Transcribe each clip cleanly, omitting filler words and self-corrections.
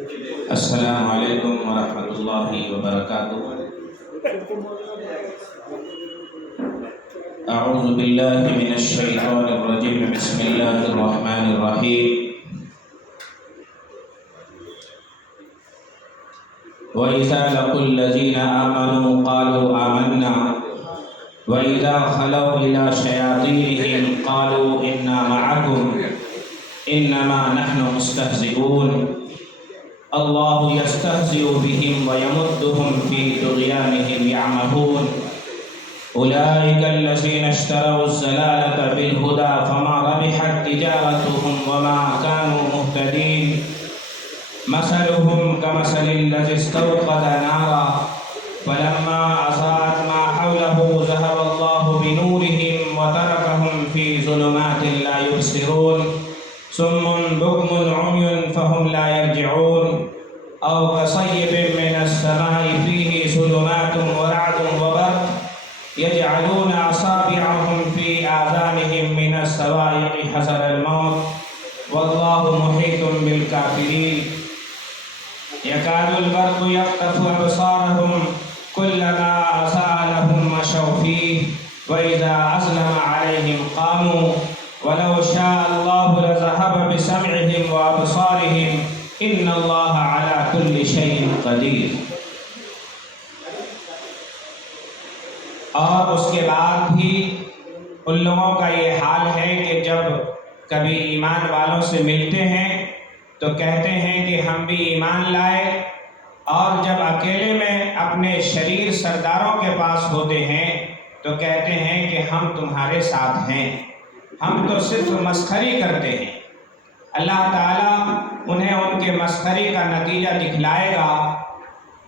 السلام علیکم ورحمۃ اللہ وبرکاتہ۔ اعوذ باللہ من الشیطان الرجیم، بسم اللہ الرحمن الرحیم۔ وَإِذَا لَقُوا الَّذِينَ آمَنُوا قَالُوا آمَنَّا وَإِذَا خَلَوْا إِلَى شَيَاطِينِهِمْ قَالُوا إِنَّا مَعَكُمْ إِنَّمَا نَحْنُ مُسْتَهْزِئُونَ اللہ یستہزئ بہم ویمدہم فی طغیانہم یعمہون اولئک الذین اشتروا الضلالۃ بالہدی فما ربحت تجارتہم وما كانوا مہتدین مثلہم کمثل الذی استوقد نارا فلما اضاءت ما حولہ ذہب اللہ بنورہم وترکہم فی ظلمات لا یبصرون صم بکم عمی فهم لا يرجعون او كصيب من السماء فيه ظلمات ورعد وبرق يجعلون اصابعهم في آذانهم من الصواعق حذر الموت والله محيط بالكافرين يكاد البرق يخطف أبصارهم كلما أضاء لهم مشوا فيه وإذا أظلم عليهم قاموا وَلَوْ شَاءَ اللَّهُ لَذَهَبَ بِسَمْعِهِمْ وَأَبْصَارِهِمْ إِنَّ اللَّهَ عَلَى كُلِّ شَيْءٍ قَدِيرٌ۔ اور اس کے بعد بھی ان لوگوں کا یہ حال ہے کہ جب کبھی ایمان والوں سے ملتے ہیں تو کہتے ہیں کہ ہم بھی ایمان لائے، اور جب اکیلے میں اپنے شریر سرداروں کے پاس ہوتے ہیں تو کہتے ہیں کہ ہم تمہارے ساتھ ہیں، ہم تو صرف مسخری کرتے ہیں۔ اللہ تعالیٰ انہیں ان کے مسخری کا نتیجہ دکھلائے گا۔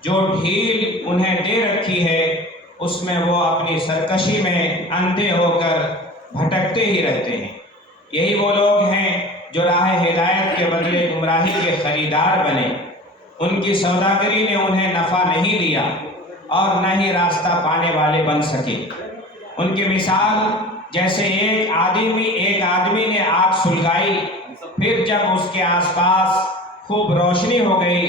جو ڈھیل انہیں دے رکھی ہے اس میں وہ اپنی سرکشی میں اندھے ہو کر بھٹکتے ہی رہتے ہیں۔ یہی وہ لوگ ہیں جو راہ ہدایت کے بدلے گمراہی کے خریدار بنے۔ ان کی سوداگری نے انہیں نفع نہیں دیا اور نہ ہی راستہ پانے والے بن سکے۔ ان کی مثال جیسے ایک آدمی نے آگ سلگائی، پھر جب اس کے آس پاس خوب روشنی ہو گئی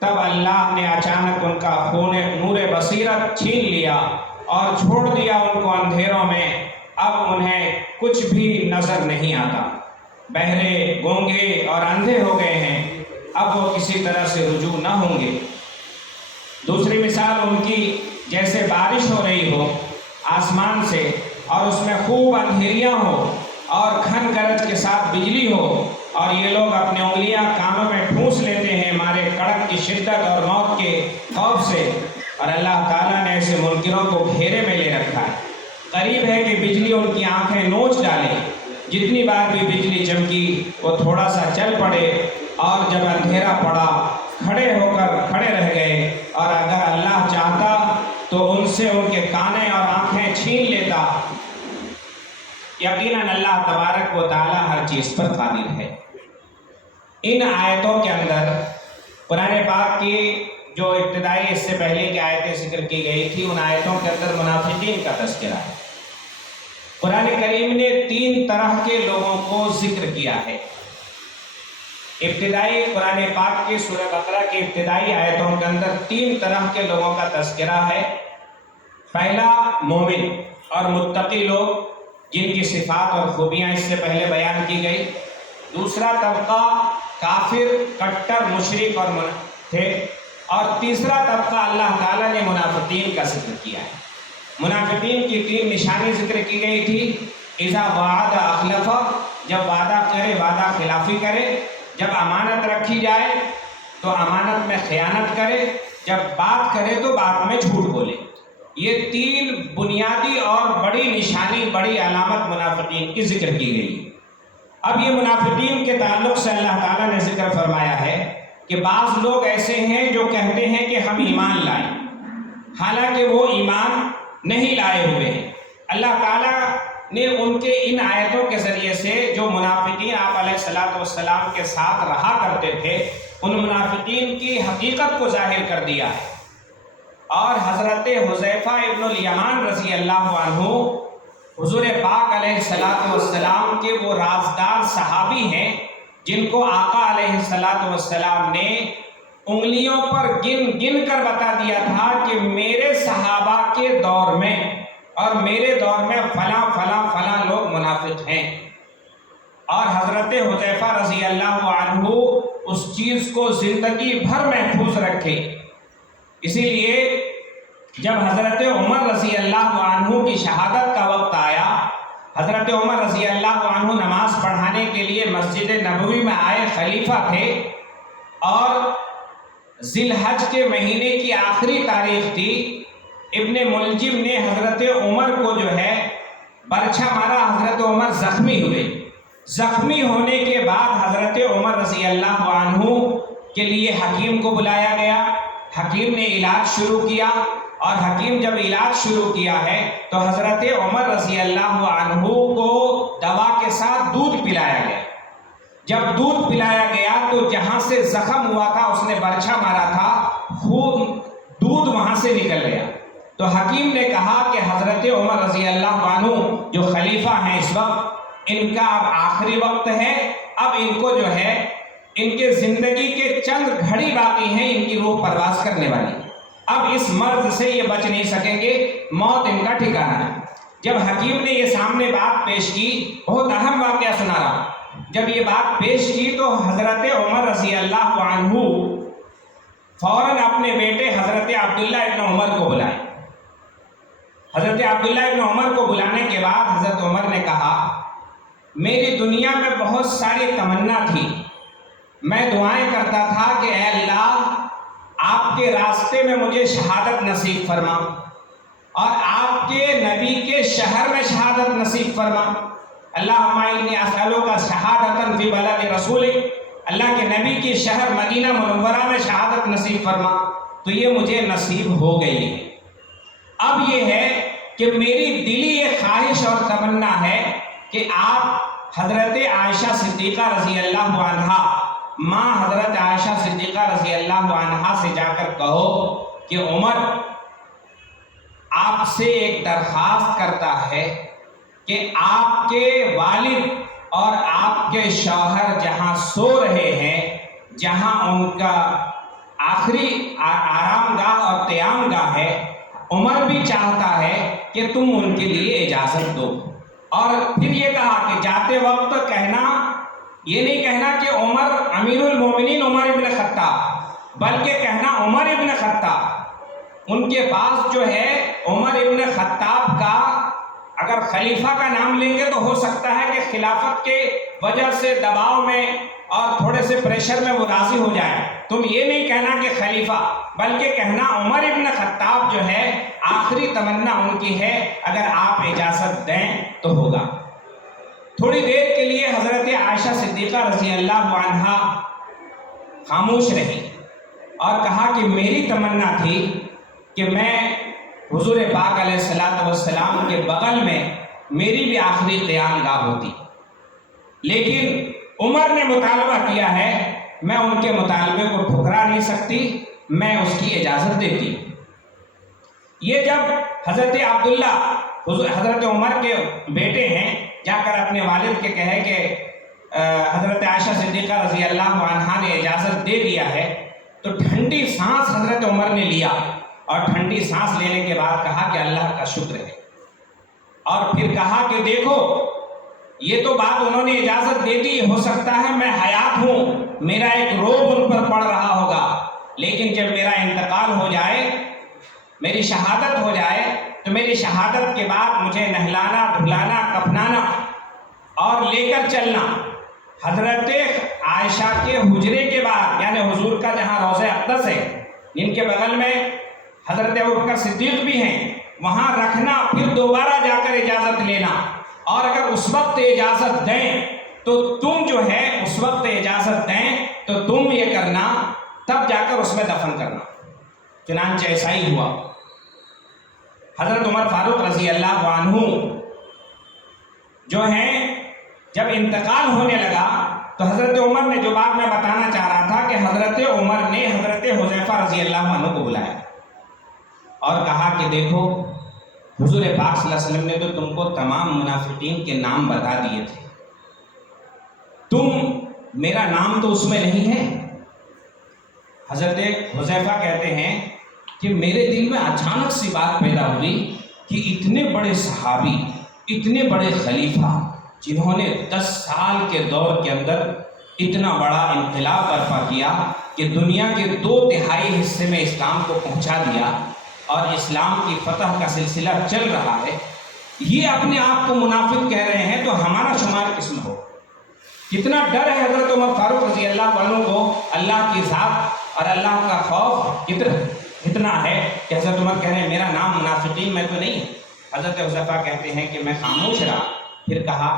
تب اللہ نے اچانک ان کا نور بصیرت چھین لیا اور چھوڑ دیا ان کو اندھیروں میں۔ اب انہیں کچھ بھی نظر نہیں آتا، بہرے، گونگے اور اندھے ہو گئے ہیں، اب وہ کسی طرح سے رجوع نہ ہوں گے۔ دوسری مثال ان کی جیسے بارش ہو رہی ہو آسمان سے اور اس میں خوب اندھیریاں ہو اور کھن گرج کے ساتھ بجلی ہو، اور یہ لوگ اپنے انگلیاں کانوں میں ٹھونس لیتے ہیں مارے کڑک کی شدت اور موت کے خوف سے، اور اللہ تعالیٰ نے ایسے منکروں کو گھیرے میں لے رکھا ہے۔ قریب ہے کہ بجلی ان کی آنکھیں نوچ ڈالے، جتنی بار بھی بجلی چمکی وہ تھوڑا سا چل پڑے، اور جب اندھیرا پڑا کھڑے ہو کر کھڑے رہ گئے، اور اگر اللہ چاہتا تو ان سے ان کے کانے اور آنکھیں چھین لیتا۔ یقیناً اللہ تبارک و تعالی ہر چیز پر قادر ہے۔ ان آیتوں کے اندر قرآن پاک کی جو ابتدائی اس سے پہلے کی آیتیں ذکر کی گئی تھی، ان آیتوں کے اندر منافقین کا تذکرہ ہے۔ قرآن کریم نے 3 طرح کے لوگوں کو ذکر کیا ہے۔ ابتدائی قرآن پاک کی سورہ بقرہ کی ابتدائی آیتوں کے اندر 3 طرح کے لوگوں کا تذکرہ ہے۔ پہلا مومن اور متقی لوگ جن کی صفات اور خوبیاں اس سے پہلے بیان کی گئی۔ دوسرا طبقہ کافر، کٹر مشرک اور تھے، اور تیسرا طبقہ اللہ تعالیٰ نے منافقین کا ذکر کیا ہے۔ منافقین کی 3 نشانی ذکر کی گئی تھی۔ اذا وعد اخلف، جب وعدہ کرے وعدہ خلافی کرے، جب امانت رکھی جائے تو امانت میں خیانت کرے، جب بات کرے تو بات میں جھوٹ بولے۔ یہ 3 بنیادی اور بڑی نشانی، بڑی علامت منافقین کی ذکر کی گئی۔ اب یہ منافقین کے تعلق سے اللہ تعالیٰ نے ذکر فرمایا ہے کہ بعض لوگ ایسے ہیں جو کہتے ہیں کہ ہم ایمان لائیں، حالانکہ وہ ایمان نہیں لائے ہوئے ہیں۔ اللہ تعالیٰ نے ان کے ان آیتوں کے ذریعے سے جو منافقین آپ علیہ الصلوۃ والسلام کے ساتھ رہا کرتے تھے، ان منافقین کی حقیقت کو ظاہر کر دیا ہے۔ اور حضرت حذیفہ ابن الیمان رضی اللہ عنہ حضور پاک علیہ السلام کے وہ رازدار صحابی ہیں جن کو آقا علیہ السلام نے انگلیوں پر گن گن کر بتا دیا تھا کہ میرے صحابہ کے دور میں اور میرے دور میں فلاں فلاں فلاں لوگ منافق ہیں، اور حضرت حذیفہ رضی اللہ عنہ اس چیز کو زندگی بھر محفوظ رکھے۔ اسی لیے جب حضرت عمر رضی اللہ عنہ کی شہادت کا وقت آیا، حضرت عمر رضی اللہ عنہ نماز پڑھانے کے لیے مسجد نبوی میں آئے، خلیفہ تھے، اور ذی الحج کے مہینے کی آخری تاریخ تھی۔ ابن ملجم نے حضرت عمر کو جو ہے برچھا مارا، حضرت عمر زخمی ہوئے۔ زخمی ہونے کے بعد حضرت عمر رضی اللہ عنہ کے لیے حکیم کو بلایا گیا۔ حکیم نے علاج شروع کیا، اور حکیم جب علاج شروع کیا ہے تو حضرت عمر رضی اللہ عنہ کو دوا کے ساتھ دودھ پلایا گیا۔ جب دودھ پلایا گیا تو جہاں سے زخم ہوا تھا، اس نے برچھا مارا تھا، خون دودھ وہاں سے نکل گیا۔ تو حکیم نے کہا کہ حضرت عمر رضی اللہ عنہ جو خلیفہ ہیں اس وقت، ان کا اب آخری وقت ہے، اب ان کو جو ہے ان کے زندگی کے چند گھڑی باقی ہیں، ان کی روح پرواز کرنے والی، اب اس مرض سے یہ بچ نہیں سکیں گے، موت ان کا ٹھکانہ ہے۔ جب حکیم نے یہ سامنے بات پیش کی، بہت اہم واقعہ سنا رہا، جب یہ بات پیش کی تو حضرت عمر رضی اللہ عنہ فوراً اپنے بیٹے حضرت عبداللہ ابن عمر کو بلائے۔ حضرت عبداللہ ابن عمر کو بلانے کے بعد حضرت عمر نے کہا، میری دنیا میں بہت ساری تمنا تھی، میں دعائیں کرتا تھا کہ اے اللہ آپ کے راستے میں مجھے شہادت نصیب فرما، اور آپ کے نبی کے شہر میں شہادت نصیب فرما۔ اللہم انی اسألک شہادۃ فی بلد رسولک، اللہ کے نبی کی شہر مدینہ منورہ میں شہادت نصیب فرما۔ تو یہ مجھے نصیب ہو گئی ہے۔ اب یہ ہے کہ میری دلی یہ خواہش اور تمنا ہے کہ آپ حضرت عائشہ صدیقہ رضی اللہ عنہا، ماں حضرت عائشہ صدیقہ رضی اللہ عنہا سے جا کر کہو کہ عمر آپ سے ایک درخواست کرتا ہے کہ آپ کے والد اور آپ کے شوہر جہاں سو رہے ہیں، جہاں ان کا آخری آرام گاہ اور قیام گاہ ہے، عمر بھی چاہتا ہے کہ تم ان کے لیے اجازت دو۔ اور پھر یہ کہا کہ جاتے وقت کہنا، یہ نہیں کہنا کہ عمر امیر المومنین عمر ابن خطاب، بلکہ کہنا عمر ابن خطاب۔ ان کے پاس جو ہے عمر ابن خطاب کا، اگر خلیفہ کا نام لیں گے تو ہو سکتا ہے کہ خلافت کے وجہ سے دباؤ میں اور تھوڑے سے پریشر میں وہ راضی ہو جائے۔ تم یہ نہیں کہنا کہ خلیفہ، بلکہ کہنا عمر ابن خطاب جو ہے آخری تمنا ان کی ہے، اگر آپ اجازت دیں تو ہوگا۔ تھوڑی دیر کے لیے حضرت عائشہ صدیقہ رضی اللہ عنہا خاموش رہی اور کہا کہ میری تمنا تھی کہ میں حضور پاک علیہ السلام کے بغل میں میری بھی آخری قیام گاہ ہوتی، لیکن عمر نے مطالبہ کیا ہے، میں ان کے مطالبے کو ٹھکرا نہیں سکتی، میں اس کی اجازت دیتی۔ یہ جب حضرت عبداللہ حضرت عمر کے بیٹے ہیں، جا کر اپنے والد کے کہے کہ حضرت عائشہ صدیقہ رضی اللہ عنہا نے اجازت دے دیا ہے، تو ٹھنڈی سانس حضرت عمر نے لیا، اور ٹھنڈی سانس لینے کے بعد کہا کہ اللہ کا شکر ہے، اور پھر کہا کہ دیکھو یہ تو بات انہوں نے اجازت دے دی، ہو سکتا ہے میں حیات ہوں، میرا ایک روب ان پر پڑ رہا ہوگا، لیکن جب میرا انتقال ہو جائے، میری شہادت ہو جائے، تو میری شہادت کے بعد مجھے نہلانا، دھلانا، کفنانا اور لے کر چلنا حضرت عائشہ کے حجرے کے بعد، یعنی حضور کا جہاں روضہ اقدس ہے، جن کے بغل میں حضرت ابوبکر صدیق بھی ہیں، وہاں رکھنا، پھر دوبارہ جا کر اجازت لینا، اور اگر اس وقت اجازت دیں تو تم جو ہے اس وقت اجازت دیں تو تم یہ کرنا، تب جا کر اس میں دفن کرنا۔ چنانچہ ایسا ہی ہوا۔ حضرت عمر فاروق رضی اللہ عنہ جو ہیں جب انتقال ہونے لگا تو حضرت عمر نے جو بات میں بتانا چاہ رہا تھا کہ حضرت عمر نے حضرت حذیفہ رضی اللہ عنہ کو بلایا اور کہا کہ دیکھو حضور پاک صلی اللہ علیہ وسلم نے تو تم کو تمام منافقین کے نام بتا دیے تھے، میرا نام تو اس میں نہیں ہے۔ حضرت حذیفہ کہتے ہیں کہ میرے دل میں اچانک سی بات پیدا ہوئی کہ اتنے بڑے صحابی، اتنے بڑے خلیفہ جنہوں نے 10 سال کے دور کے اندر اتنا بڑا انقلاب برپا کیا کہ دنیا کے 2/3 حصے میں اسلام کو پہنچا دیا اور اسلام کی فتح کا سلسلہ چل رہا ہے، یہ اپنے آپ کو منافق کہہ رہے ہیں تو ہمارا شمار کس میں ہو؟ کتنا ڈر ہے حضرت عمر فاروق رضی اللہ عنہ کو اللہ کی ذات اور اللہ کا خوف کتنا ہے کہ حضرت عمر کہہ رہے ہیں میرا نام منافقین میں تو نہیں۔ حضرت حذیفہ کہتے ہیں کہ میں خاموش رہا، پھر کہا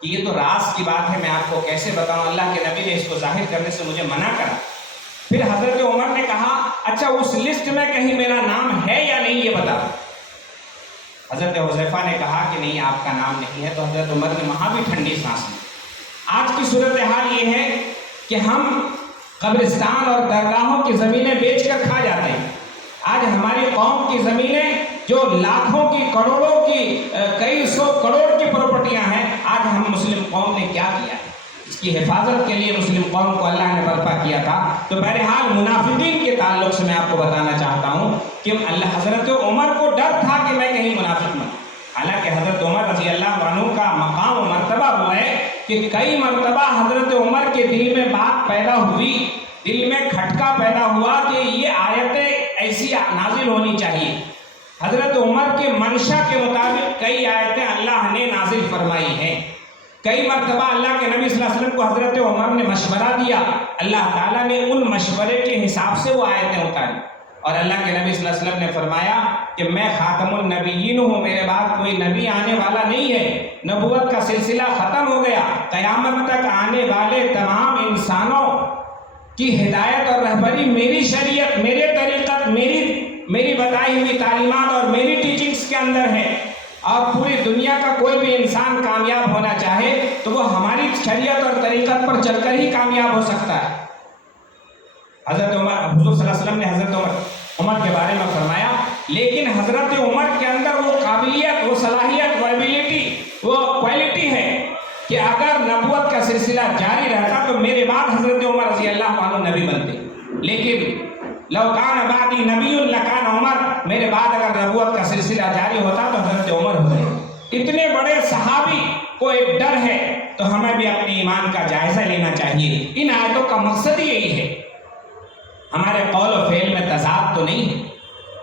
کہ یہ تو راز کی بات ہے، میں آپ کو کیسے بتاؤں، اللہ کے نبی نے اس کو ظاہر کرنے سے مجھے منع کرا۔ پھر حضرت عمر نے کہا اچھا اس لسٹ میں کہیں میرا نام ہے یا نہیں یہ بتا۔ حضرت حذیفہ نے کہا کہ نہیں آپ کا نام نہیں ہے، تو حضرت عمر نے وہاں بھی ٹھنڈی سانس لی۔ آج کی صورتحال یہ ہے کہ ہم قبرستان اور درگاہوں کی زمینیں بیچ کر کھا جاتے ہیں۔ آج ہماری قوم کی زمینیں جو لاکھوں کی، کروڑوں کی، کئی 100 کروڑ کی پراپرٹیاں ہیں، آج ہم مسلم قوم نے کیا کیا ہے؟ اس کی حفاظت کے لیے مسلم قوم کو اللہ نے برپا کیا تھا۔ تو بہرحال منافقین کے تعلق سے میں آپ کو بتانا چاہتا ہوں کہ حضرت عمر کو ڈر تھا کہ میں کہیں منافق نہ ہوں۔ حالانکہ حضرت عمر رضی اللہ عنہ کا مقام و مرتبہ ہوا ہے کہ کئی مرتبہ حضرت عمر کے دل میں بات پیدا ہوئی، دل میں کھٹکا پیدا ہوا کہ یہ آیتیں ایسی نازل ہونی چاہیے۔ حضرت عمر کے منشا کے مطابق کئی آیتیں اللہ نے نازل فرمائی ہیں۔ کئی مرتبہ اللہ کے نبی صلی اللہ علیہ وسلم کو حضرت عمر نے مشورہ دیا، اللہ تعالیٰ نے ان مشورے کے حساب سے وہ آیتیں اتاری، اور اللہ کے نبی صلی اللہ علیہ وسلم نے فرمایا کہ میں خاتم النبیین ہوں، میرے بعد کوئی نبی آنے والا نہیں ہے، نبوت کا سلسلہ ختم ہو گیا، قیامت تک آنے والے تمام انسانوں کی ہدایت اور رہبری میری شریعت، میرے طریقت، میری بتائی ہوئی تعلیمات اور میری ٹیچنگز کے اندر ہے، اور پوری دنیا کا کوئی بھی انسان کامیاب ہونا چاہے تو وہ ہماری شریعت اور طریقت پر چل کر ہی کامیاب ہو سکتا ہے۔ حضرت عمر، حضور صلی اللہ علیہ وسلم نے حضرت عمر کے بارے میں فرمایا، لیکن حضرت عمر کے اندر وہ قابلیت، وہ صلاحیت، وہ ایبیلٹی، وہ کوالٹی ہے کہ اگر نبوت کا سلسلہ جاری رہتا تو میرے بعد حضرت عمر رضی اللہ عنہ نبی بنتے، لیکن لو کان بعدی نبی لکان عمر، میرے بعد اگر نبوت کا سلسلہ جاری ہوتا تو حضرت عمر ہوتے۔ اتنے بڑے صحابی کو ایک ڈر ہے تو ہمیں بھی اپنے ایمان کا جائزہ لینا چاہیے۔ ان آیتوں کا مقصد یہی ہے، ہمارے قول و فعل میں تضاد تو نہیں ہے،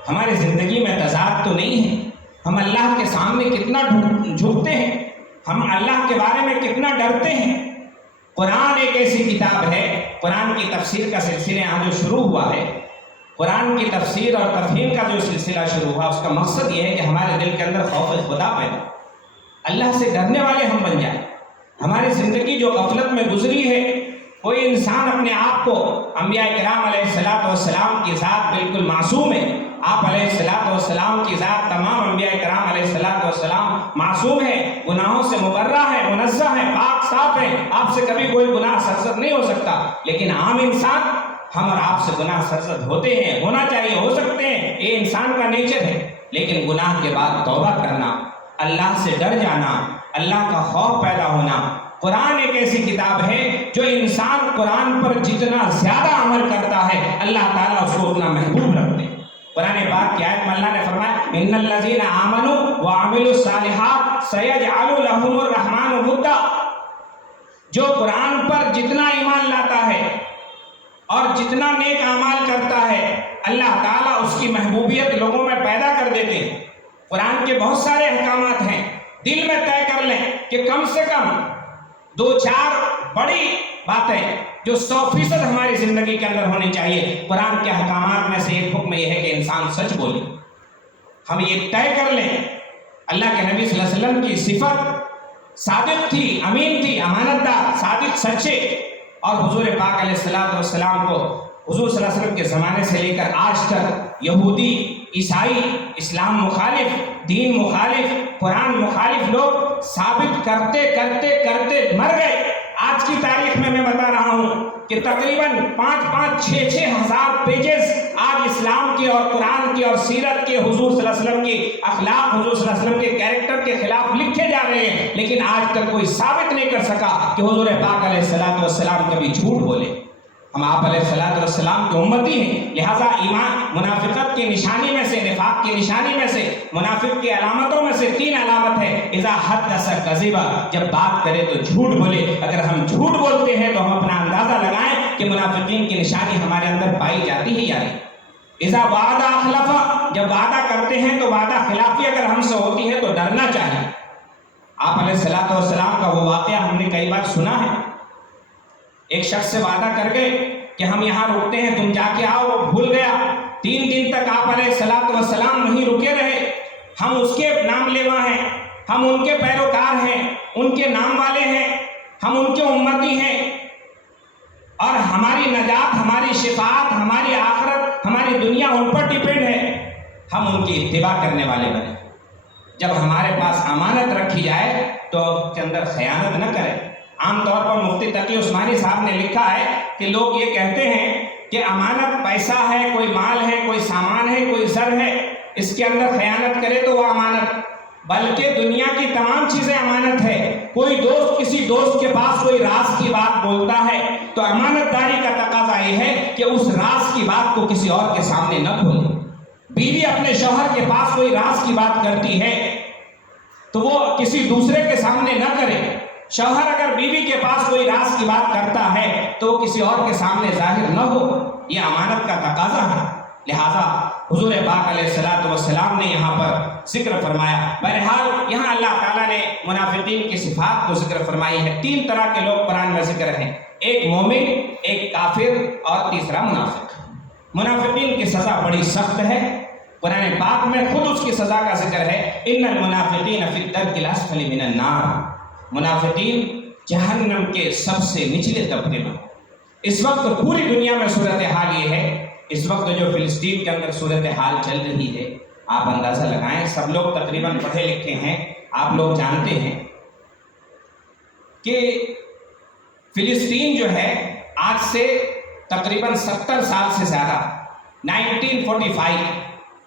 ہماری زندگی میں تضاد تو نہیں ہے، ہم اللہ کے سامنے کتنا جھکتے ہیں، ہم اللہ کے بارے میں کتنا ڈرتے ہیں۔ قرآن ایک ایسی کتاب ہے، قرآن کی تفسیر کا سلسلہ یہاں جو شروع ہوا ہے، قرآن کی تفسیر اور تفہیم کا جو سلسلہ شروع ہوا، اس کا مقصد یہ ہے کہ ہمارے دل کے اندر خوف خدا پیدا، اللہ سے ڈرنے والے ہم بن جائیں۔ ہماری زندگی جو غفلت میں گزری ہے، کوئی انسان اپنے آپ کو، انبیاء کرام علیہ الصلوۃ والسلام کی ذات بالکل معصوم ہے، آپ علیہ الصلوۃ والسلام کی ذات، تمام انبیاء کرام علیہ الصلوۃ والسلام معصوم ہے، گناہوں سے مبرہ ہے، منزہ ہے، پاک صاف ہے، آپ سے کبھی کوئی گناہ سرزد نہیں ہو سکتا۔ لیکن عام انسان، ہم اور آپ سے گناہ سرزد ہوتے ہیں، ہونا چاہیے، ہو سکتے ہیں، یہ انسان کا نیچر ہے۔ لیکن گناہ کے بعد توبہ کرنا، اللہ سے ڈر جانا، اللہ کا خوف پیدا ہونا۔ قرآن ایک ایسی کتاب ہے جو انسان قرآن پر جتنا زیادہ عمل کرتا ہے، اللہ تعالیٰ اس کو اتنا محبوب رکھتے ہیں۔ قرآن پاک کی آیت میں اللہ نے فرمایا ان الذین آمنوا وعملوا الصالحات سیجعل لهم الرحمن ودا، جو قرآن پر جتنا ایمان لاتا ہے اور جتنا نیک اعمال کرتا ہے، اللہ تعالیٰ اس کی محبوبیت لوگوں میں پیدا کر دیتے ہیں۔ قرآن کے بہت سارے احکامات ہیں، دل میں طے کر لیں کہ کم سے کم 2-4 بڑی باتیں جو 100% ہماری زندگی کے اندر ہونی چاہیے۔ قرآن کے احکامات میں سے ایک حکم یہ ہے کہ انسان سچ بولے۔ ہم یہ طے کر لیں، اللہ کے نبی صلی اللہ علیہ وسلم کی صفت صادق تھی، امین تھی، امانت دار، صادق، سچے، اور حضور پاک علیہ السلام کو حضور صلی اللہ علیہ وسلم کے زمانے سے لے کر آج تک یہودی، عیسائی، اسلام مخالف، دین مخالف، قرآن مخالف لوگ ثابت کرتے کرتے کرتے مر گئے۔ آج کی تاریخ میں بتا رہا ہوں کہ تقریباً 5-6 ہزار پیجز آج اسلام کے اور قرآن کے اور سیرت کے، حضور صلی اللہ علیہ وسلم کی اخلاق، حضور صلی اللہ علیہ وسلم کے کیریکٹر کے خلاف لکھے جا رہے ہیں، لیکن آج تک کوئی ثابت نہیں کر سکا کہ حضور پاک علیہ السلام کبھی جھوٹ بولے۔ ہم آپ علیہ الصلوۃ والسلام کی امتی ہیں، لہٰذا ایمان منافقت کی نشانی میں سے، نفاق کی نشانی میں سے، منافق کی علامتوں میں سے 3 علامت ہے، اذا حدث کذب، جب بات کرے تو جھوٹ بولے۔ اگر ہم جھوٹ بولتے ہیں تو ہم اپنا اندازہ لگائیں کہ منافقین کی نشانی ہمارے اندر پائی جاتی ہے یا نہیں۔ اذا وعد اخلف، جب وعدہ کرتے ہیں تو وعدہ خلافی اگر ہم سے ہوتی ہے تو ڈرنا چاہیے۔ آپ علیہ الصلوۃ والسلام کا وہ واقعہ ہم نے کئی بار سنا ہے، ایک شخص سے وعدہ کر گئے کہ ہم یہاں رکتے ہیں، تم جا کے آؤ، وہ بھول گیا۔ 3 دن تک آپ علیہ الصلوۃ والسلام وہیں رکے رہے۔ ہم اس کے نام لیوا ہیں، ہم ان کے پیروکار ہیں، ان کے نام والے ہیں، ہم ان کے امتی ہیں، اور ہماری نجات، ہماری شفاعت، ہماری آخرت، ہماری دنیا ان پر ڈیپینڈ ہے، ہم ان کی اتباع کرنے والے بنے۔ جب ہمارے پاس امانت رکھی جائے تو اس کے اندر خیانت نہ کریں۔ عام طور پر مفتی تقی عثمانی صاحب نے لکھا ہے کہ لوگ یہ کہتے ہیں کہ امانت پیسہ ہے، کوئی مال ہے، کوئی سامان ہے، کوئی زر ہے، اس کے اندر خیانت کرے تو وہ امانت، بلکہ دنیا کی تمام چیزیں امانت ہے۔ کوئی دوست کسی دوست کے پاس کوئی راز کی بات بولتا ہے تو امانت داری کا تقاضا یہ ہے کہ اس راز کی بات کو کسی اور کے سامنے نہ کھولے۔ بیوی اپنے شوہر کے پاس کوئی راز کی بات کرتی ہے تو وہ کسی دوسرے کے سامنے نہ کرے۔ شوہر اگر بیوی کے پاس کوئی راز کی بات کرتا ہے تو وہ کسی اور کے سامنے ظاہر نہ ہو، یہ امانت کا تقاضا ہے۔ لہٰذا حضور پاک علیہ الصلوۃ والسلام نے یہاں پر ذکر فرمایا۔ بہرحال یہاں اللہ تعالیٰ نے منافقین کی صفات کو ذکر فرمائی ہے۔ 3 طرح کے لوگ قرآن میں ذکر ہیں، ایک مومن، ایک کافر اور تیسرا منافق۔ منافقین کی سزا بڑی سخت ہے، قرآن پاک میں خود اس کی سزا کا ذکر ہے، ان المنافقین فی الدرک الاسفل من النار، منافقین جہنم کے سب سے نچلے طبقے میں۔ اس وقت پوری دنیا میں صورتحال یہ ہے، اس وقت جو فلسطین کے اندر صورتحال چل رہی ہے، آپ اندازہ لگائیں، سب لوگ تقریباً پڑھے لکھے ہیں، آپ لوگ جانتے ہیں کہ فلسطین جو ہے آج سے تقریباً 70 سال سے زیادہ، 1945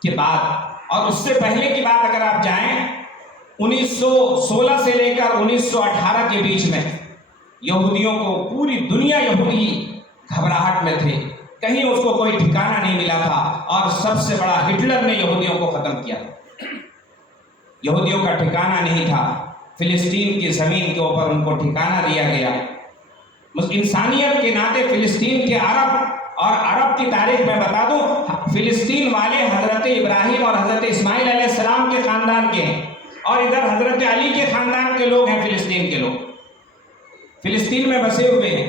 کے بعد اور اس سے پہلے کی بات اگر آپ جائیں 1916 سے لے کر 1918 کے بیچ میں یہودیوں کو، پوری دنیا یہودی گھبراہٹ میں تھے، کہیں اس کو کوئی ٹھکانہ نہیں ملا تھا، اور سب سے بڑا ہٹلر نے یہودیوں کو ختم کیا۔ یہودیوں کا ٹھکانہ نہیں تھا، فلسطین کی زمین کے اوپر ان کو ٹھکانہ دیا گیا۔ انسانیت کے ناطے فلسطین کے عرب، اور عرب کی تاریخ میں بتا دوں، فلسطین والے حضرت ابراہیم اور حضرت اسماعیل علیہ السلام کے خاندان کے ہیں، اور ادھر حضرت علی کے خاندان کے لوگ ہیں۔ فلسطین کے لوگ فلسطین میں بسے ہوئے ہیں،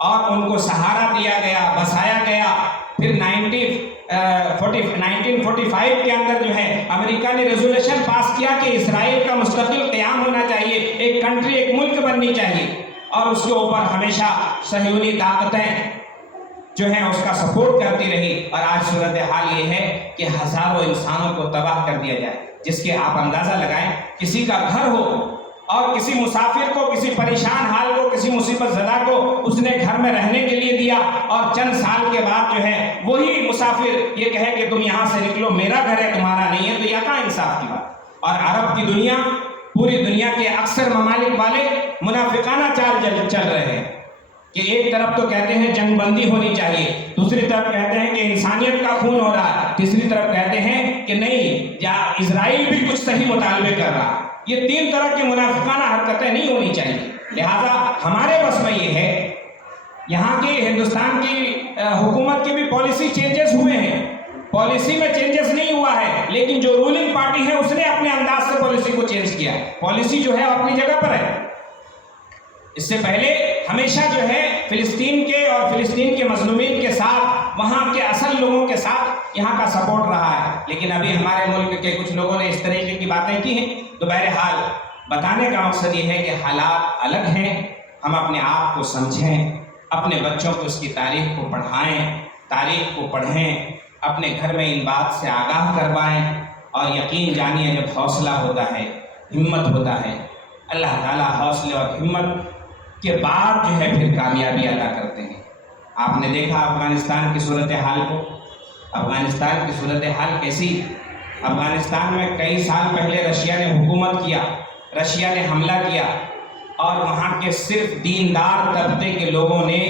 اور ان کو سہارا دیا گیا، بسایا گیا۔ پھر 1945 کے اندر جو ہے امریکہ نے ریزولوشن پاس کیا کہ اسرائیل کا مستقل قیام ہونا چاہیے، ایک کنٹری، ایک ملک بننی چاہیے، اور اس کے اوپر ہمیشہ صہیونی طاقتیں جو ہیں اس کا سپورٹ کرتی رہی۔ اور آج صورتحال یہ ہے کہ ہزاروں انسانوں کو تباہ کر دیا جائے، جس کے آپ اندازہ لگائیں، کسی کا گھر ہو اور کسی مسافر کو، کسی پریشان حال کو، کسی مصیبت زدہ کو اس نے گھر میں رہنے کے لیے دیا، اور چند سال کے بعد جو ہے وہی مسافر یہ کہے کہ تم یہاں سے نکلو، میرا گھر ہے، تمہارا نہیں ہے، تو یہ کہاں انصاف کی بات۔ اور عرب کی دنیا، پوری دنیا کے اکثر ممالک والے منافقانہ چال چل رہے ہیں کہ ایک طرف تو کہتے ہیں جنگ بندی ہونی چاہیے، دوسری طرف کہتے ہیں کہ انسانیت کا خون ہو رہا ہے، تیسری طرف کہتے ہیں کہ نہیں، یا اسرائیل بھی کچھ صحیح مطالبے کر رہا۔ یہ 3 طرح کی منافقانہ حرکتیں نہیں ہونی چاہیے۔ لہذا ہمارے بس میں یہ ہے، یہاں کی ہندوستان کی حکومت کی بھی پالیسی چینجز ہوئے ہیں، پالیسی میں چینجز نہیں ہوا ہے، لیکن جو رولنگ پارٹی ہے اس نے اپنے انداز سے پالیسی کو چینج کیا۔ پالیسی جو ہے اپنی جگہ پر ہے۔ اس سے پہلے ہمیشہ جو ہے فلسطین کے اور فلسطین کے مظلومین کے ساتھ، وہاں کے اصل لوگوں کے ساتھ یہاں کا سپورٹ رہا ہے، لیکن ابھی ہمارے ملک کے کچھ لوگوں نے اس طریقے کی باتیں کی ہیں۔ تو بہرحال بتانے کا مقصد یہ ہے کہ حالات الگ ہیں، ہم اپنے آپ کو سمجھیں، اپنے بچوں کو اس کی تاریخ کو پڑھائیں، تاریخ کو پڑھیں، اپنے گھر میں ان بات سے آگاہ کروائیں، اور یقین جانیے جب حوصلہ ہوتا ہے، ہمت ہوتا ہے، اللہ تعالیٰ حوصلے اور ہمت کے بعد جو ہے پھر کامیابی عطا کرتے ہیں۔ آپ نے دیکھا افغانستان کی صورتحال کو، افغانستان کی صورتحال کیسی؟ افغانستان میں کئی سال پہلے رشیا نے حکومت کیا، رشیا نے حملہ کیا، اور وہاں کے صرف دیندار طبقے کے لوگوں نے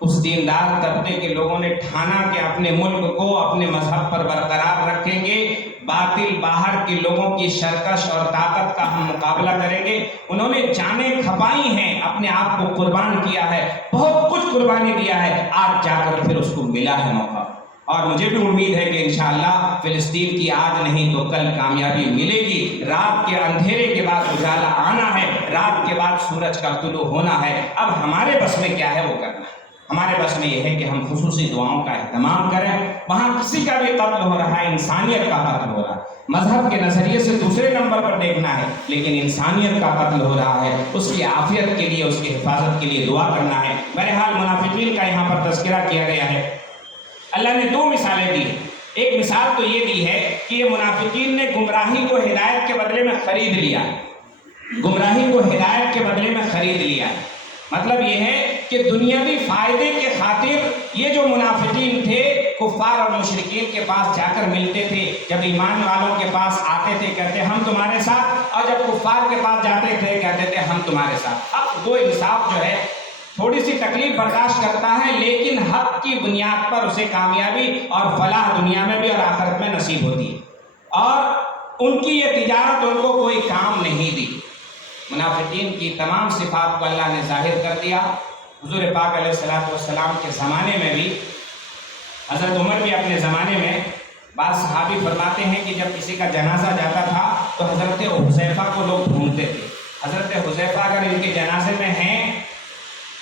اس دیندار طبقے کے لوگوں نے ٹھانا کہ اپنے ملک کو اپنے مذہب پر برقرار رکھیں گے، باطل باہر کے لوگوں کی شرکش اور طاقت کا ہم مقابلہ کریں گے۔ انہوں نے جانیں کھپائی ہیں، اپنے آپ کو قربان کیا ہے، بہت کچھ قربانی دیا ہے، آج جا کر پھر اس کو ملا ہے موقع۔ اور مجھے بھی امید ہے کہ انشاءاللہ فلسطین کی آج نہیں تو کل کامیابی ملے گی۔ رات کے اندھیرے کے بعد اجالا آنا ہے، رات کے بعد سورج کا طلوع ہونا ہے۔ اب ہمارے بس میں کیا ہے وہ کرنا ہے۔ ہمارے بس میں یہ ہے کہ ہم خصوصی دعاؤں کا اہتمام کریں۔ وہاں کسی کا بھی قتل ہو رہا ہے، انسانیت کا قتل ہو رہا ہے، مذہب کے نظریے سے دوسرے نمبر پر دیکھنا ہے، لیکن انسانیت کا قتل ہو رہا ہے، اس کی عافیت کے لیے، اس کی حفاظت کے لیے دعا کرنا ہے۔ بہرحال منافقین کا یہاں پر تذکرہ کیا گیا ہے۔ اللہ نے دو مثالیں دی۔ ایک مثال تو یہ دی ہے کہ یہ منافقین نے گمراہی کو ہدایت کے بدلے میں خرید لیا، گمراہی کو ہدایت کے بدلے میں خرید لیا۔ مطلب یہ ہے کہ دنیاوی فائدے کے خاطر یہ جو منافقین تھے کفار اور مشرکین کے پاس جا کر ملتے تھے، جب ایمان والوں کے پاس آتے تھے کہتے ہم تمہارے ساتھ، اور جب کفار کے پاس جاتے تھے کہتے تھے ہم تمہارے ساتھ۔ اب دو انصاف جو ہے تھوڑی سی تکلیف برداشت کرتا ہے، لیکن حق کی بنیاد پر اسے کامیابی اور فلاح دنیا میں بھی اور آخرت میں نصیب ہوتی ہے، اور ان کی یہ تجارت ان کو کوئی کام نہیں دی۔ منافقین کی تمام صفات کو اللہ نے ظاہر کر دیا۔ حضور پاک علیہ السلام کے زمانے میں بھی، حضرت عمر بھی اپنے زمانے میں، بعض صحابی فرماتے ہیں کہ جب کسی کا جنازہ جاتا تھا تو حضرت حذیفہ کو لوگ ڈھونڈتے تھے۔ حضرت حذیفہ اگر ان کے جنازے میں ہیں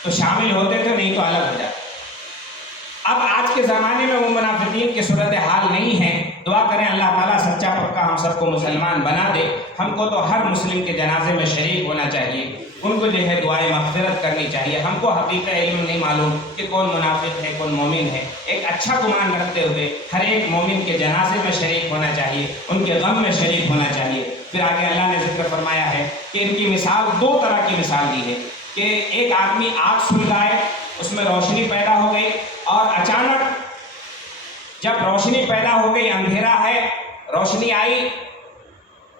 تو شامل ہوتے تھے، نہیں تو الگ ہو جاتے۔ اب آج کے زمانے میں وہ منافقین کی صورتحال نہیں ہے۔ دعا کریں اللہ تعالیٰ سچا پکا ہم سب کو مسلمان بنا دے۔ ہم کو تو ہر مسلم کے جنازے میں شریک ہونا چاہیے، ان کو جو ہے دعائیں مغفرت کرنی چاہیے۔ ہم کو حقیقت علم نہیں معلوم کہ کون منافق ہے کون مومن ہے۔ ایک اچھا گمان رکھتے ہوئے ہر ایک مومن کے جنازے میں شریک ہونا چاہیے، ان کے غم میں شریک ہونا چاہیے۔ پھر آگے اللہ نے ذکر فرمایا ہے کہ ان کی مثال، دو طرح کی مثال دی ہے کہ ایک آدمی آگ سلگائے، اس میں روشنی پیدا ہو گئی، اور اچانک جب روشنی پیدا ہو گئی، اندھیرا ہے، روشنی آئی،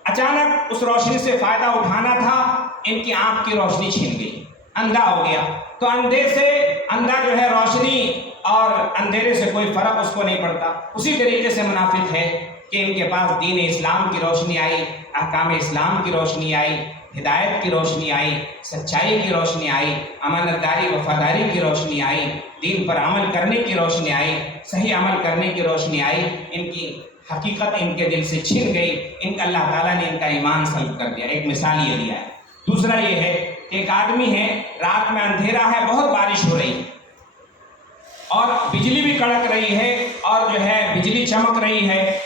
اچانک اس روشنی سے فائدہ اٹھانا تھا، ان کی آنکھ کی روشنی چھین گئی، اندھا ہو گیا۔ تو اندھے سے اندھا جو ہے روشنی اور اندھیرے سے کوئی فرق اس کو نہیں پڑتا۔ اسی طریقے سے منافق ہے کہ ان کے پاس دین اسلام کی روشنی آئی، احکام اسلام کی روشنی آئی، ہدایت کی روشنی آئی، سچائی کی روشنی آئی، امانت داری وفاداری کی روشنی آئی، دین پر عمل کرنے کی روشنی آئی، صحیح عمل کرنے کی روشنی آئی، ان کی حقیقت ان کے دل سے چھن گئی، ان کا اللہ تعالیٰ نے ان کا ایمان سلب کر دیا۔ ایک مثال یہ دیا ہے۔ دوسرا یہ ہے کہ ایک آدمی ہے، رات میں اندھیرا ہے، بہت بارش ہو رہی ہے اور بجلی بھی کڑک رہی ہے اور جو ہے بجلی چمک رہی ہے،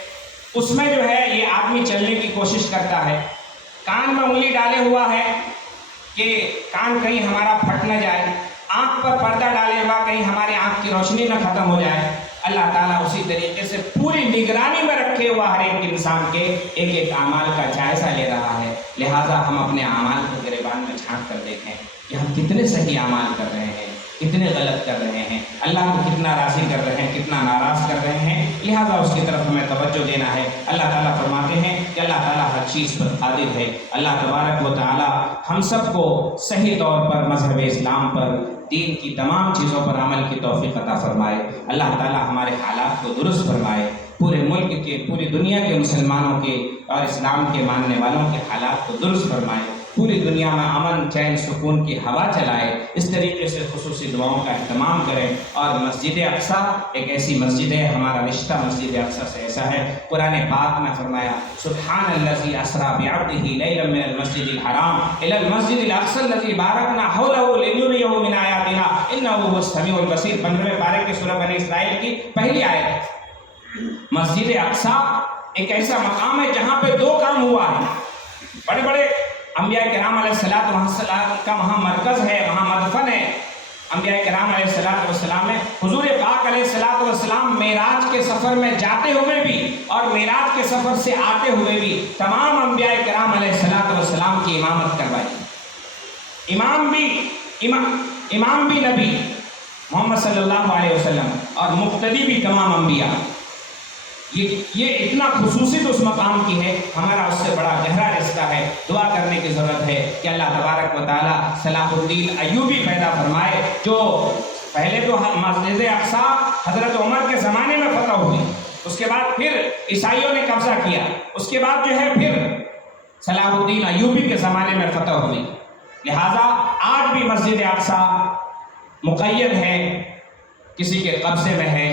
اس میں جو ہے یہ آدمی چلنے کی کوشش کرتا ہے، کان میں انگلی ڈالے ہوا ہے کہ کان کہیں ہمارا پھٹ نہ جائے، آنکھ پر پردہ ڈالے ہوا کہیں ہماری آنکھ کی روشنی نہ ختم ہو جائے۔ اللہ تعالیٰ اسی طریقے سے پوری نگرانی میں رکھے ہوا ہر ایک انسان کے ایک ایک اعمال کا جائزہ لے رہا ہے۔ لہٰذا ہم اپنے اعمال کو گریبان میں جھانک کر دیکھیں کہ ہم کتنے صحیح اعمال کر رہے ہیں، کتنے غلط کر رہے ہیں، اللہ کو کتنا راضی کر رہے ہیں، کتنا ناراض کر رہے ہیں۔ لہٰذا اس کی طرف ہمیں توجہ دینا ہے۔ اللہ تعالیٰ فرماتے ہیں کہ اللہ تعالیٰ ہر چیز پر قادر ہے۔ اللہ تبارک و تعالیٰ ہم سب کو صحیح طور پر مذہب اسلام پر، دین کی تمام چیزوں پر عمل کی توفیق عطا فرمائے۔ اللہ تعالیٰ ہمارے حالات کو درست فرمائے، پورے ملک کے، پوری دنیا کے مسلمانوں کے اور اسلام کے ماننے والوں کے حالات کو درست فرمائے، پوری دنیا میں امن چین سکون کی ہوا چلائے۔ اس طریقے سے خصوصی دعاؤں کا اہتمام کریں۔ اور مسجد اقصیٰ ایک ایسی مسجد ہے، ہمارا رشتہ مسجد اقصیٰ سے ایسا ہے۔ قرآن پاک میں فرمایا سبحان الذی اسریٰ بعبدہ لیلا من المسجد الحرام الی المسجد الاقصی الذی بارکنا حولہ لنریہ من آیاتنا انہ هو السمیع البصیر۔ 15ویں پارے کی سورہ بنی اسرائیل کی پہلی آیت ہے۔ مسجد اقصیٰ ایک ایسا مقام ہے جہاں پہ دو کام ہوا ہے۔ بڑے بڑے انبیاء کرام علیہ السلام کا وہاں مرکز ہے، وہاں مدفن ہے۔ انبیاء کرام علیہ السلام میں حضور پاک علیہ السلام معراج کے سفر میں جاتے ہوئے بھی اور معراج کے سفر سے آتے ہوئے بھی تمام انبیاء کرام علیہ السلام کی امامت کروائی۔ امام بھی نبی محمد صلی اللہ علیہ وسلم اور مقتدی بھی تمام انبیاء۔ یہ اتنا خصوصیت اس مقام کی ہے، ہمارا اس سے بڑا گہرا رشتہ ہے۔ دعا کرنے کی ضرورت ہے کہ اللہ تبارک و تعالیٰ صلاح الدین ایوبی پیدا فرمائے، جو پہلے تو مسجد اقصی حضرت عمر کے زمانے میں فتح ہوئی، اس کے بعد پھر عیسائیوں نے قبضہ کیا، اس کے بعد جو ہے پھر صلاح الدین ایوبی کے زمانے میں فتح ہوئی۔ لہٰذا آج بھی مسجد اقصی مقید ہے، کسی کے قبضے میں ہے،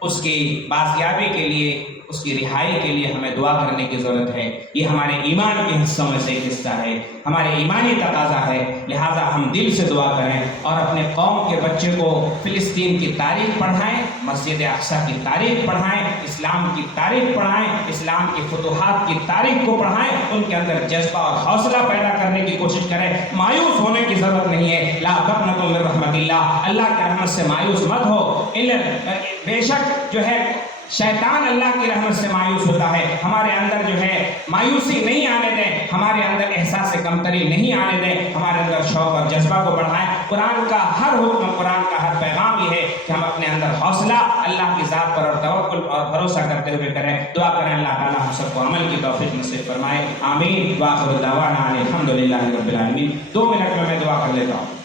اس کی بازیابی کے لیے، اس کی رہائی کے لیے ہمیں دعا کرنے کی ضرورت ہے۔ یہ ہمارے ایمان کے حصوں میں سے ایک حصہ ہے، ہمارے ایمانی تقاضا ہے، لہٰذا ہم دل سے دعا کریں اور اپنے قوم کے بچے کو فلسطین کی تاریخ پڑھائیں، مسجد اقصی کی تاریخ پڑھائیں، اسلام کی تاریخ پڑھائیں، اسلام کی فتوحات کی تاریخ کو پڑھائیں، ان کے اندر جذبہ اور حوصلہ پیدا کرنے کی کوشش کریں۔ مایوس ہونے کی ضرورت نہیں ہے، لا تقنطوا من رحمت اللہ، اللہ کی رحمت سے مایوس مت ہو۔ بے شک جو ہے شیطان اللہ کی رحمت سے مایوس ہوتا ہے، ہمارے اندر جو ہے مایوسی نہیں آنے دیں، ہمارے اندر احساس کمتری نہیں آنے دیں، ہمارے اندر شوق اور جذبہ کو بڑھائیں۔ قرآن کا ہر حکم، قرآن کا ہر پیغام یہ ہے کہ ہم اپنے اندر حوصلہ اللہ کی ذات پر اور توکل اور بھروسہ کرتے ہوئے کریں۔ دعا کریں اللہ تعالیٰ ہم سب کو عمل کی توفیق نصیب فرمائے، آمین۔ وآخر دعوانا ان الحمدللہ رب العالمین۔ 2 منٹ میں دعا کر لیتا ہوں۔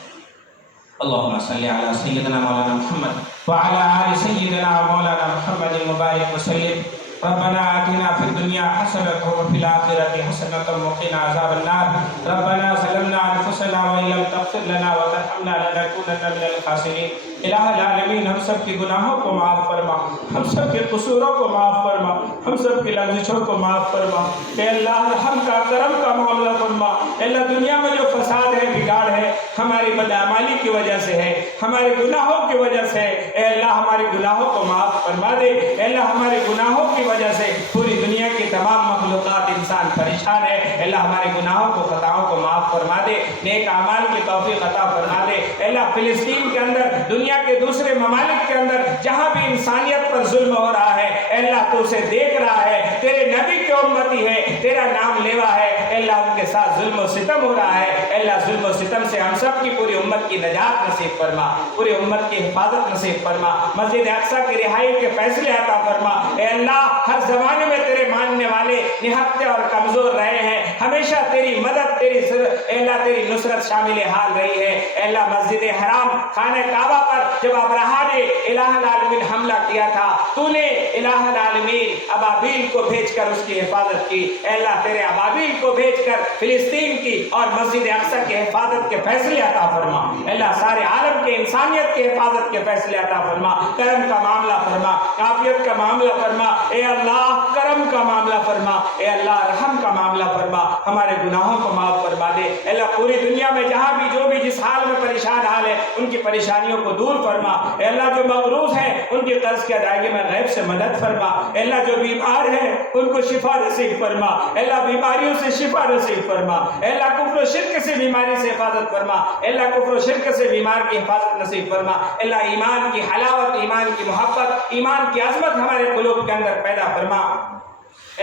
اللهم صل على سيدنا مولانا محمد وعلى آل سيدنا مولانا محمد مبارك وسلم۔ ربنا آتنا في الدنيا حسنة وفي الآخرة حسنة وقنا عذاب النار۔ ربنا ظلمنا أنفسنا وإن لم تغفر لنا وترحمنا لنكونن من الخاسرين۔ الہ العالمین ہم سب کے گناہوں کو معاف فرما، ہم سب کے قصوروں کو معاف فرما، ہم سب کی لغزشوں کو معاف فرما۔ اے اللہ رحم کا کرم کا معاملہ فرما۔ اے اللہ دنیا میں جو فساد ہے، بگاڑ ہے، ہماری بدعمالی کی وجہ سے ہے، ہمارے گناہوں کی وجہ سے ہے۔ اے اللہ ہمارے گناہوں کو معاف فرما دے۔ اے اللہ ہمارے گناہوں کی وجہ سے پوری دنیا کی تمام مخلوقات انسان پریشان ہے۔ اے اللہ ہمارے گناہوں کو، خطاؤں کو معاف فرما دے، نیک اعمال کی توفیق عطا فرما دے۔ اے اللہ فلسطین کے اندر، دنیا کے دوسرے ممالک کے اندر جہاں بھی انسانیت پر ظلم ہو رہا ہے، اے اللہ تو اسے دیکھ رہا ہے، تیرے نبی کے امتی ہے، تیرا نام لیوا ہے۔ اے اللہ ان کے ساتھ ظلم و ستم ہو رہا ہے، اے اللہ ظلم و ستم سے ہم سب کی پوری امت کی نجات نصیب فرما، پوری امت کی حفاظت نصیب فرما، مسجد اقصی کی رہائی کے فیصلے عطا فرما۔ اے اللہ ہر زمانے میں تیرے ماننے والے نہتے اور کمزور رہے ہیں، ہمیشہ تیری مدد، تیری اے اللہ تیری نصرت شامل حال رہی ہے۔ اے اللہ مسجد حرام، خانہ کعبہ پر جب ابرہا نے الہ العالمین حملہ کیا تھا، تو نے الہ العالمین ابابیل کو بھیج کر اس کی حفاظت کی۔ اے اللہ تیرے ابابیل کو بھیج کر فلسطین کی اور مسجد اقصی کی حفاظت کے فیصلے عطا فرما۔ اے اللہ سارے عالم کے انسانیت کی حفاظت کے فیصلے عطا فرما، کرم کا معاملہ فرما، عافیت کا معاملہ فرما۔ اے اللہ کرم کا معاملہ فرما، اے اللہ رحم کا معاملہ فرما، ہمارے گناہوں کو معاف فرما دے۔ اے اللہ پوری دنیا میں جہاں بھی جو بھی جس حال میں پریشان حال ہے، ان کی پریشانیوں کو دور فرما۔ اے اللہ جو مقروض ہیں ان کی قرض کی ادائیگی میں غیب سے مدد فرما۔ اے اللہ جو بیمار ہیں ان کو شفا نصیب فرما۔ اے اللہ بیماریوں سے شفا نصیب فرما۔ اے اللہ کفر و شرک سے بیماری سے حفاظت فرما۔ اے اللہ کفر و شرک سے بیمار کی حفاظت نصیب فرما۔ اے اللہ ایمان کی حلاوت، ایمان کی محبت، ایمان کی عظمت ہمارے قلوب کے اندر پیدا فرما۔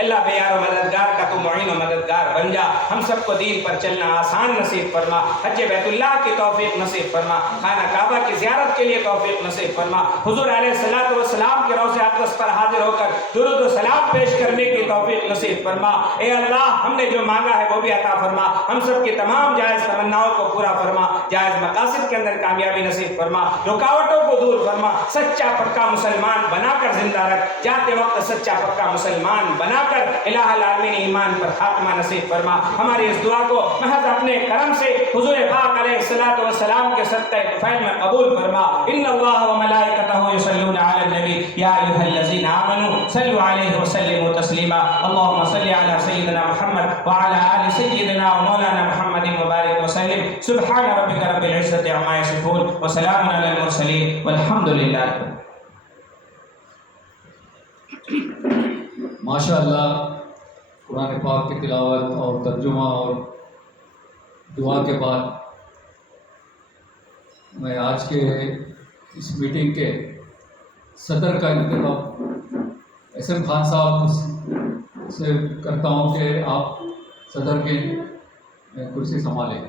اللہ بے یار و مددگار کا تو معین و مددگار بن جا، ہم سب کو دین پر چلنا آسان نصیب فرما، حج بیت اللہ کی توفیق نصیب فرما، خانہ کعبہ کی زیارت کے لیے توفیق نصیب فرما، حضور علیہ السلام کے روضہ اقدس پر حاضر ہو کر درود و سلام پیش کرنے کی توفیق نصیب فرما۔ اے اللہ ہم نے جو مانگا ہے وہ بھی عطا فرما، ہم سب کی تمام جائز تمناؤں کو پورا فرما، جائز مقاصد کے اندر کامیابی نصیب فرما، رکاوٹوں کو دور فرما، سچا پکا مسلمان بنا کر زندہ رکھ، جاتے وقت سچا پکا مسلمان بنا کر الہ العالمین ایمان پر خاتمہ نصیب فرما۔ ہماری اس دعا کو محض اپنے کرم سے حضور پاک علیہ الصلوۃ والسلام کے صدقہ طفیل میں قبول فرما۔ ان اللہ وملائکتہ یصلون علی النبی یا ایھا الذین آمنوا صلوا علیہ وسلموا تسلیما۔ اللهم صل علی سیدنا محمد وعلی آل سیدنا ومولانا محمد مبارک وسلم۔ سبحان ربک رب العزۃ عما یصفون وسلام علی المرسلین والحمد للہ۔ ماشاء اللہ قرآن پاک کی تلاوت اور ترجمہ اور دعا کے بعد میں آج کے اس میٹنگ کے صدر کا انتخاب ایس ایم خان صاحب سے کرتا ہوں کہ آپ صدر کی کرسی سنبھالیں۔